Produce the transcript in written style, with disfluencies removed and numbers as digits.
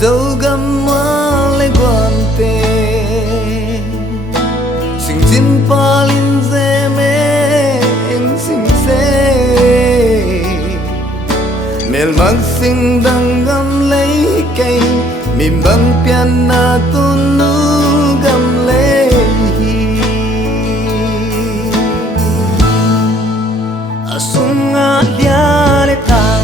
dấu găm má lấy quan tê sing tin palin ze me em sing se mel mag sing dang gam lấy cây mìm băng piano tu nu gam lấy asunga lia le ta